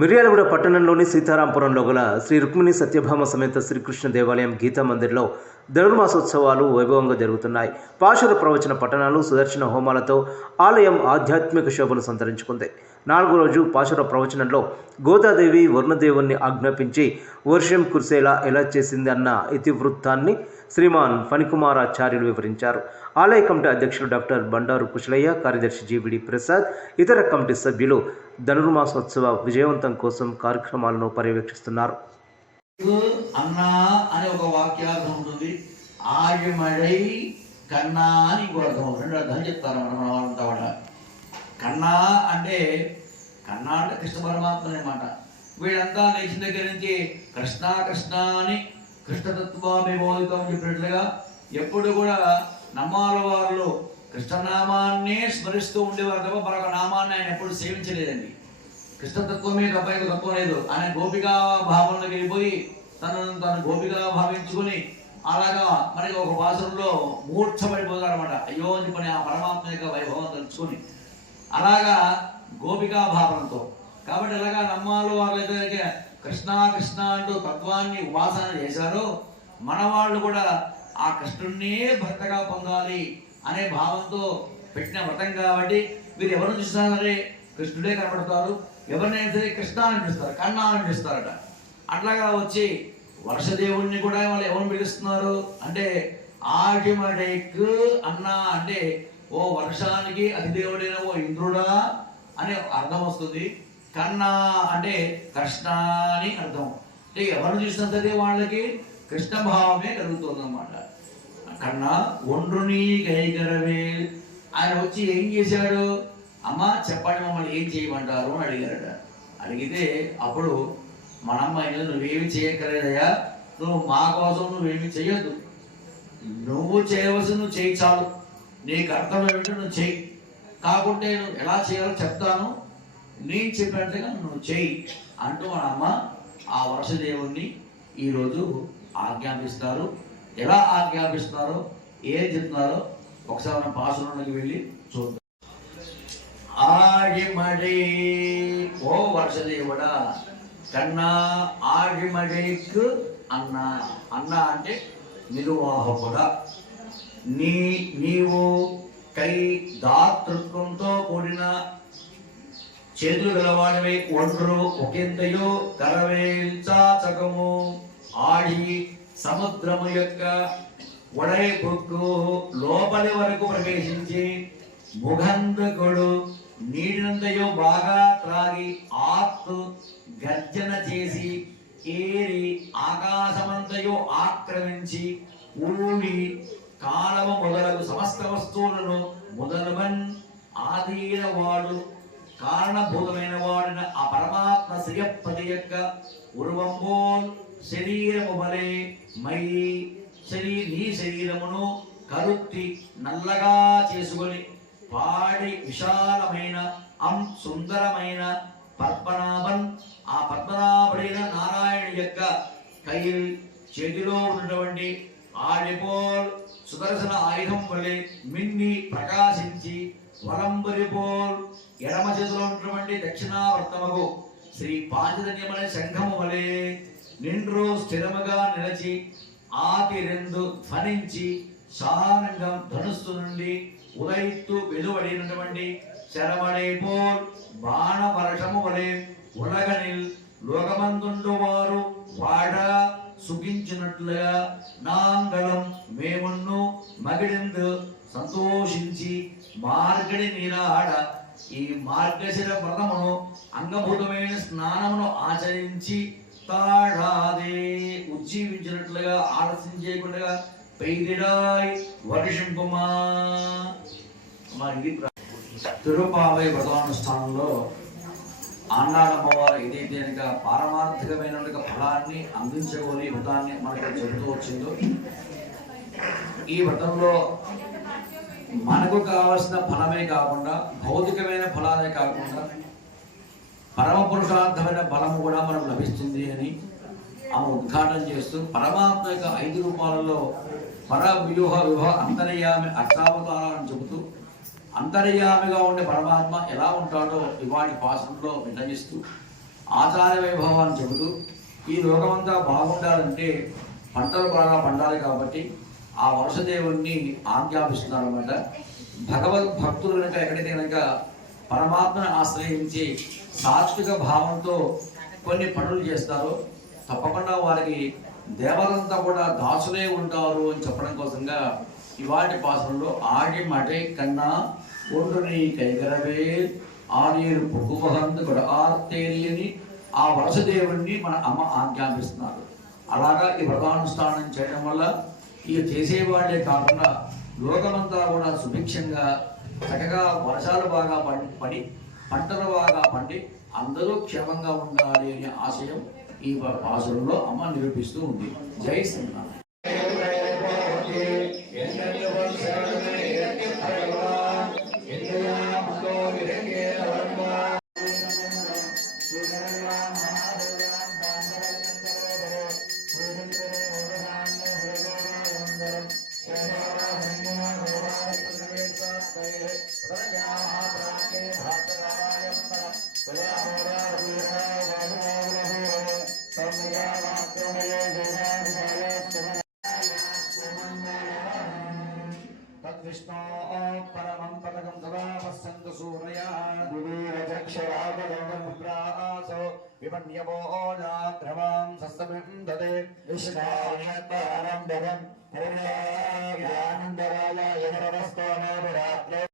మిర్యాలగూడ పట్టణంలోని సీతారాంపురంలో గల శ్రీ రుక్మిణి సత్యభామ సమేత శ్రీకృష్ణ దేవాలయం గీతా మందిర్లో ధనుర్మాసోత్సవాలు వైభవంగా జరుగుతున్నాయి. పాశుర ప్రవచన పట్టణాలు సుదర్శన హోమాలతో ఆలయం ఆధ్యాత్మిక శోభను సంతరించుకుంది. నాలుగో రోజు పాశుర ప్రవచనంలో గోదాదేవి వరుణదేవుణ్ణి ఆజ్ఞాపించి వర్షం కురిసేలా ఎలా చేసింది అన్న ఇతివృత్తాన్ని శ్రీమాన్ ఫణికుమారాచార్యులు వివరించారు. ఆలయ కమిటీ అధ్యక్షులు డాక్టర్ బండారు కుశలయ్య కార్యదర్శి జీవిడి ప్రసాద్ ఇతర కమిటీ సభ్యులు ధనుర్మాసోత్సవ విజయవంతం కోసం కార్యక్రమాలను పర్యవేక్షిస్తున్నారు. అన్నా అనే ఒక వాక్యార్థం ఉంటుంది. ఆగిమడై కన్నా అని కూడా అర్థం రెండు అర్థం చెప్తారు మనం వాళ్ళంతా కన్నా అంటే కన్నా అంటే కృష్ణ పరమాత్మ అనమాట వీళ్ళంతా లేచిన దగ్గర నుంచి కృష్ణ కృష్ణ అని కృష్ణతత్వాభిమోదితం చెప్పినట్లుగా ఎప్పుడు కూడా నమ్మాల వారిలో కృష్ణనామాన్నే స్మరిస్తూ ఉండేవారు తప్ప మరొక నామాన్ని ఆయన ఎప్పుడు సేవించలేదండి. కృష్ణతత్వమే తప్ప ఇంకో తత్వం లేదు. ఆయన గోపికా భావంలోకి వెళ్ళిపోయి తనను తను గోపిగా భావించుకుని అలాగా మనకి ఒక వాసనలో మూర్ఛపడిపోతారు అనమాట అయ్యో అని చెప్పని ఆ పరమాత్మ యొక్క వైభవం తెలుసుకొని అలాగా గోపికా భావనతో కాబట్టి ఎలాగా నమ్మాలు వారు అయితే కృష్ణ కృష్ణ అంటూ తత్వాన్ని ఉపాసన చేశారో మన వాళ్ళు కూడా ఆ కృష్ణున్నే భర్తగా పొందాలి అనే భావంతో పెట్టిన వ్రతం కాబట్టి వీరు ఎవరిని చూసినా సరే కృష్ణుడే కనబడతారు ఎవరినైనా సరే కృష్ణ అని పిలుస్తారు కన్నా అని పిలుస్తారట అట్లాగా వచ్చి వర్షదేవుణ్ణి కూడా వాళ్ళు ఎవరిని పిలుస్తున్నారు అంటే ఆగిమడేక్ అన్న అంటే ఓ వర్షానికి అధిదేవుడైన ఓ ఇంద్రుడా అనే అర్థం వస్తుంది. కన్నా అంటే కృష్ణ అని అర్థం. అంటే ఎవరు చూసినంతదే వాళ్ళకి కృష్ణ భావమే కలుగుతుంది కన్నా ఒండ్రుని గైగరవే. ఆయన వచ్చి ఏం చేశాడు? అమ్మ చెప్పండి మమ్మల్ని ఏం చేయమంటారు అని అడిగారట. అడిగితే అప్పుడు మన అమ్మాయిని నువ్వేమి చేయక్కర్లేదయ్యా. నువ్వు మా కోసం నువ్వేమి చేయొద్దు నువ్వు చేయవలసి నువ్వు చేయి చాలు. నీకు అర్థం ఏమిటో నువ్వు చెయ్యి. కాకుంటే నువ్వు ఎలా చేయాలో చెప్తాను. నేను చెప్పినట్టుగా నువ్వు చెయ్యి అంటూ మన అమ్మ ఆ వరుసదేవుణ్ణి ఈరోజు ఆజ్ఞాపిస్తారు. ఎలా ఆజ్ఞాపిస్తున్నారో ఏం చెప్తున్నారో ఒకసారి మనం పాసులోకి వెళ్ళి చూద్దాం. ఆడిమడి ఓ వరుసదేవుడా కన్నా ఆడిమడిక్ అన్న. అన్న అంటే నిర్వాహకుడా. నీ నీవు కై దాతృత్వంతో కూడిన చేతులు గలవాడివై ఒండ్రు ఒకంతయో కరవేల్చాచకము ఆడి సముద్రము యొక్క ఒడై బొగ్గు లోపలి వరకు ప్రవేశించి ముఖంధకుడు నీటినంతయో బాగా త్రాగి ఆత్తు గర్జన చేసి ఏరి ఆకాశమంతయో ఆక్రమించి ఊడి కాలము మొదలగు సమస్త వస్తువులను మొదలవన్ ఆదీన వాడు కారణభూతమైన వాడిన ఆ పరమాత్మ శ్రీయపతి యొక్క ఉరువంబోల్ శరీరము వలె మై శరీ నీ శరీరమును కరుత్తి నల్లగా చేసుకొని పాడి విశాలమైన అం సుందరమైన పద్మనాభన్ ఆ పద్మనాభుడైన నారాయణ యొక్క కై చేతిలో ఉన్నటువంటి ఆడిపోల్ సుదర్శన ఆయుధం వలె మిన్ని ప్రకాశించి వలంబరిపోల్ ఎడమ చేతిలో ఉన్నటువంటి దక్షిణావర్తమగు శ్రీ పాంచజన్యమనే శంఖము వలె నిండ్రు స్థిరముగా నిలిచి ఆతి రెండు ధ్వనించి సానంగం ధనుస్సు నుండి ఉదయిత్తు వెలువడినటువంటి శరవడైపోల్ బాణ వర్షము వలె ఉలగనిల్ లోకమందుండు వారు వాడ సుఖించినట్లుగా నాంగళం మేమున్ను మగిడిందు సంతోషించి మార్గడి నీరాడ ఈ మార్గశిర వ్రతమును అంగభూతమైన స్నానమును ఆచరించి తాడాదే ఉజ్జీవించినట్లుగా ఆలస్యం చేయకుండా పెయిదిడాయ్ వర్షింపుమా మా తిరుపావై వ్రతానుష్ఠానంలో ఆండాడమ్మవారు ఏదైతే కనుక పారమార్థికమైన ఫలాన్ని అందించగోని వ్రతాన్ని మనకు చెబుతూ వచ్చిందో ఈ వ్రతంలో మనకు కావలసిన ఫలమే కాకుండా భౌతికమైన ఫలాలే కాకుండా పరమ పురుషార్థమైన ఫలము కూడా మనం లభిస్తుంది అని ఆమె ఉద్ఘాటన చేస్తూ పరమాత్మ యొక్క ఐదు రూపాలలో పర వ్యూహ వ్యూహ అంతర్యామి అర్థావతారాన్ని చెబుతూ అంతర్యామిగా ఉండే పరమాత్మ ఎలా ఉంటాడో ఇవాటి పాసంలో విన్నవిస్తూ ఆచార వైభవాన్ని చెబుతూ ఈ లోకమంతా బాగుండాలంటే పంటలు బాగా పండాలి కాబట్టి ఆ వరుసదేవుణ్ణి ఆజ్ఞాపిస్తున్నారు అనమాట భగవద్ భక్తులు కనుక ఎక్కడైతే కనుక పరమాత్మను ఆశ్రయించి సాత్విక భావంతో కొన్ని పనులు చేస్తారో తప్పకుండా వారికి దేవతలంతా కూడా దాసులే ఉంటారు అని చెప్పడం కోసంగా ఇవాటి పాత్రలో ఆడి మటై కన్నా ఒండు నీ కైగరవే ఆడేరు పుక్కుమహందు కూడా ఆర్తేరియని ఆ వరసదేవుణ్ణి మన అమ్మ ఆజ్ఞాపిస్తున్నారు. అలాగా ఈ వ్రతానుష్ఠానం చేయడం వల్ల ఇక చేసేవాళ్ళే కాకుండా లోకమంతా కూడా సుభిక్షంగా చక్కగా వర్షాలు బాగా పడి పడి పంటలు బాగా పండి అందరూ క్షేమంగా ఉండాలి అనే ఆశయం ఈ పాసురంలో అమ్మ నిరూపిస్తూ ఉంది. జై हृदयाहाद्राके भास्करायं परं तुलाहोराधीरावधावलहोर संविदावाक्रमये जनाधिराय तद्विष्णो परमं पदकं तदापस्सन्तु सूरया दिवीरचक्षरापदम्प्रासो विमन्यवो जाग्रवां सस्तमिं ददे विष्णायत्परं ददं पुरुषायानन्दराय यमरवस्तोनाभिरात्रे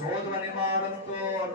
சோதனை மாறத்தோர்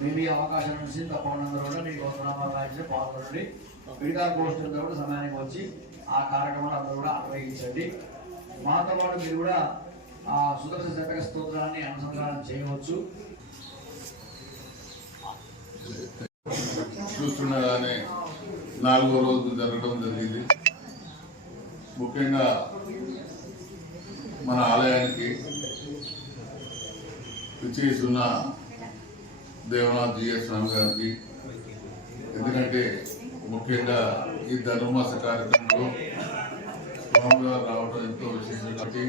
మీ ఈ అవకాశం నుంచి తప్పకుండా కూడా మీ గోత్రనామాలు పాల్గొనండి. మిగతా గోష్ఠులందరూ కూడా సమయానికి వచ్చి ఆ కార్యక్రమాలు అందరూ కూడా అన్వయించండి. మాతో పాటు మీరు కూడా ఆ సుదర్శన శతక స్తోత్రాన్ని అనుసంధానం చేయవచ్చు. చూస్తుండగానే నాలుగో రోజు జరగడం జరిగింది. ముఖ్యంగా మన ఆలయానికి విచ్చేస్తున్న దేవనాథ్ జిఎస్ స్వామి గారికి. ఎందుకంటే ముఖ్యంగా ఈ ధనుర్మాస కార్యక్రమంలో స్వామి గారు రావడం ఎంతో విశేషం కాబట్టి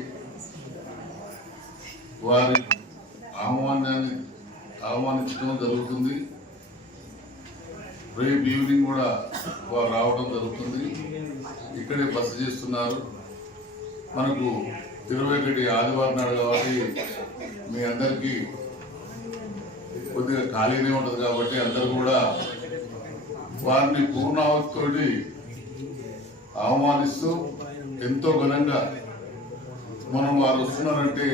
వారి ఆహ్వానాన్ని ఆహ్వానించడం జరుగుతుంది. రేపు ఈవినింగ్ కూడా వారు రావడం జరుగుతుంది. ఇక్కడే బస చేస్తున్నారు. మనకు ఇరవై ఒకటి ఆదివారం నాడు కాబట్టి మీ అందరికీ కొద్దిగా ఖాళీనే ఉంటుంది కాబట్టి అందరూ కూడా వారిని పూర్ణావతితోటి ఆహ్వానిస్తూ ఎంతో ఘనంగా మనం వారు వస్తున్నారంటే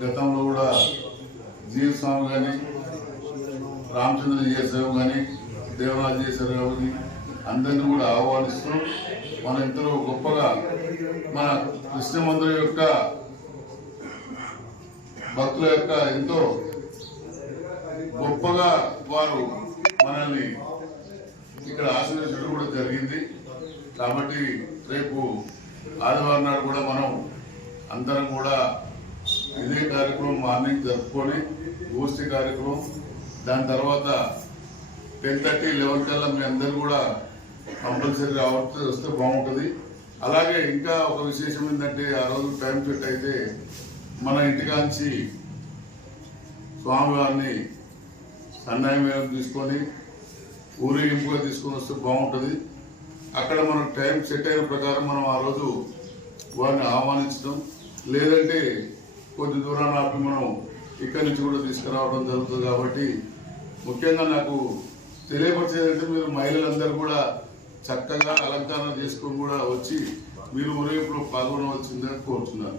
గతంలో కూడా జీవస్వామి స్వామి కానీ రామచంద్ర చేసావు కానీ దేవరాజు కానీ అందరినీ కూడా ఆహ్వానిస్తూ మన ఇంతలో గొప్పగా మన కృష్ణ మందిరం యొక్క భక్తుల యొక్క ఎంతో గొప్పగా వారు మనల్ని ఇక్కడ ఆశీర్వదించడం కూడా జరిగింది. కాబట్టి రేపు ఆదివారం నాడు కూడా మనం అందరం కూడా ఇదే కార్యక్రమం మార్నింగ్ జరుపుకొని గోష్ఠి కార్యక్రమం. దాని తర్వాత టెన్ థర్టీ లెవెన్ కల్లా మీ అందరు కూడా కంపల్సరీ రావచ్చు వస్తే బాగుంటుంది. అలాగే ఇంకా ఒక విశేషం ఏంటంటే ఆ రోజు టైం సెట్ అయితే మన ఇంటికాంచి స్వామివారిని సన్నాయం తీసుకొని ఊరేగింపుగా తీసుకొని వస్తే బాగుంటుంది. అక్కడ మనం టైం సెట్ అయిన ప్రకారం మనం ఆ రోజు వారిని ఆహ్వానించడం. లేదంటే కొద్ది దూరాన్ని ఆపి మనం ఇక్కడి నుంచి కూడా తీసుకురావడం జరుగుతుంది కాబట్టి ముఖ్యంగా నాకు తెలియపరిచేదంటే మీరు మహిళలందరూ కూడా చక్కగా అలంకరణ చేసుకొని కూడా వచ్చి మీరు ఊరేగింపులో పాల్గొనవలసిందని కోరుతున్నాను.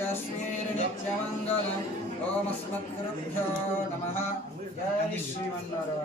यस्मिर्नित्यमङ्गलम् ओमस्मद्गुरुभ्यो नमः जय श्रीमन्नरो